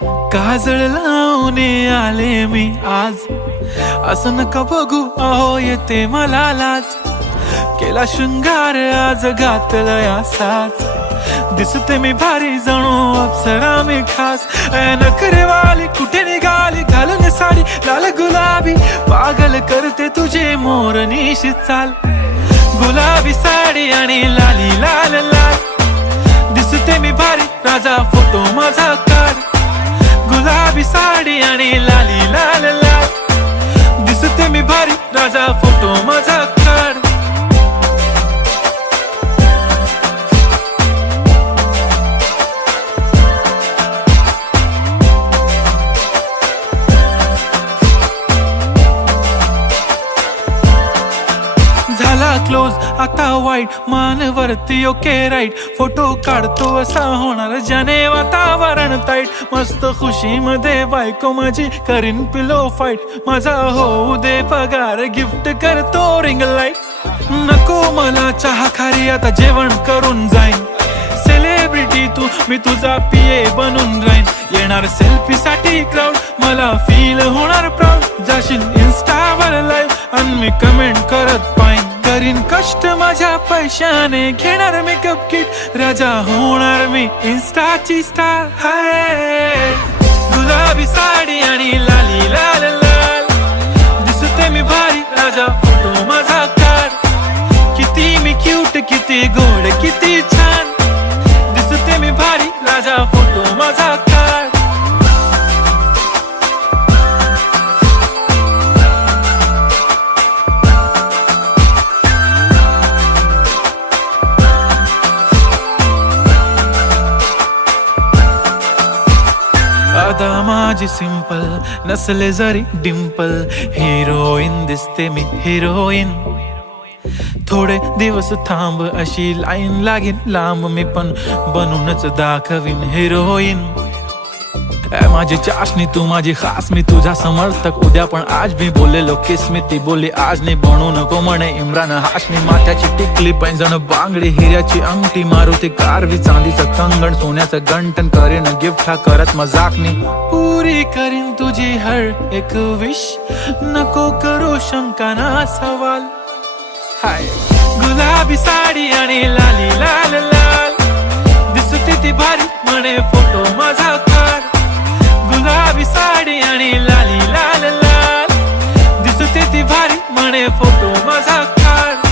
काजळ लावून आले मी आज, असं नका बघू अहो येते मला लाज. केला शृंगार आज घातला साज, दिसते मी भारी जणू अप्सरा मी खास. नखरेवाली कुठे निघाली घालून साडी लाल गुलाबी, पागल करते तुझे मोरनीशी चाल. गुलाबी साडी आणि लाली लाल लाल, दिसते मी भारी राजा फोटो माझा काढ. गुलाबी साडी आणि लाली लाल लाल, दिसते मी भारी राजा फोटो माझा काढ. झाला क्लोज आता वाईट, मानवरती ओके राईट. फोटो काढतो असा होणार ज्याने वातावरण ताईट. मस्त खुशी मध्ये बायको माझी करीन पिलो फाईट. माझा होऊ दे पगार गिफ्ट करतो रिंग लाईट. नको मला चहा खारी आता जेवण करून जाईन. सेलिब्रिटी तू मी तुझा पिये बनून राहीन. येणार सेल्फी साठी क्राऊड मला फील होणार प्राऊड. जाशील इन्स्टावर लाईव्ह आणि मी कमेंट करत पाईन. करीन कष्ट माझ्या पैशाने घेणार मेकअप किट. राजा होणार मी इन्स्टाची स्टार. हाय गुलाबी साडी आणि लाली लाल लाल, दिसते मी भारी राजा फोटो माझा काढ. किती मी क्यूट किती गोड किती छान, दिसते मी भारी राजा फोटो माझा काढ. अदा माझी सिंपल नसले जरी डिंपल, हिरोईन दिसते मी हिरोईन. थोडे दिवस थांब अशी लाईन लागेल लांब, मी पण बनूनच दाखवीन हिरोईन. माझी चाशनी तू माझी खास, मी तुझा समर्थक उद्या पण आज. मी बोललेलो किस मी ती बोलली आज नाही. बनू नको म्हणे इम्रान हाशमी. माथ्याची टिकली पैंजण बांगडी हिऱ्याची अंगठी, मारुती कारवी चांदीचं कंगण सोन्याचं गंटन. करीन गिफ्ट हा करत मजाकनी, पुरी करीन तुझी हर एक विश. नको करू शंका ना सवाल. हाय गुलाबी साडी आणि लाली लाल लाल, दिसते ती भारी म्हणे फोटो माझा काढ. गुलाबी साडी आणि लाली लाल लाल, दिसते ती भारी म्हणे फोटो माझा काढ.